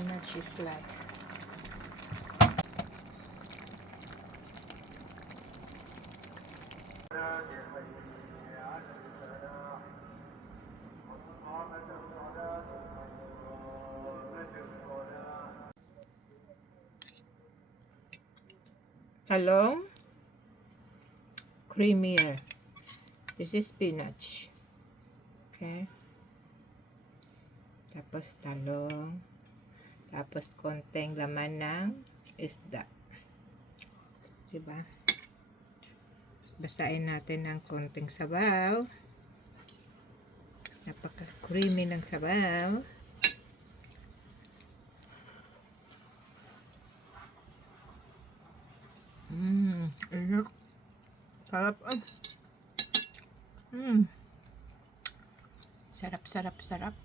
spinach is like. Talong, creamier. This is spinach. Okay. Tapos talong. Tapos konting laman ng isda. Diba? Basain natin ng konting sabaw. Napaka-creamy ng sabaw. Anak. Sarap. Sarap, sarap, sarap.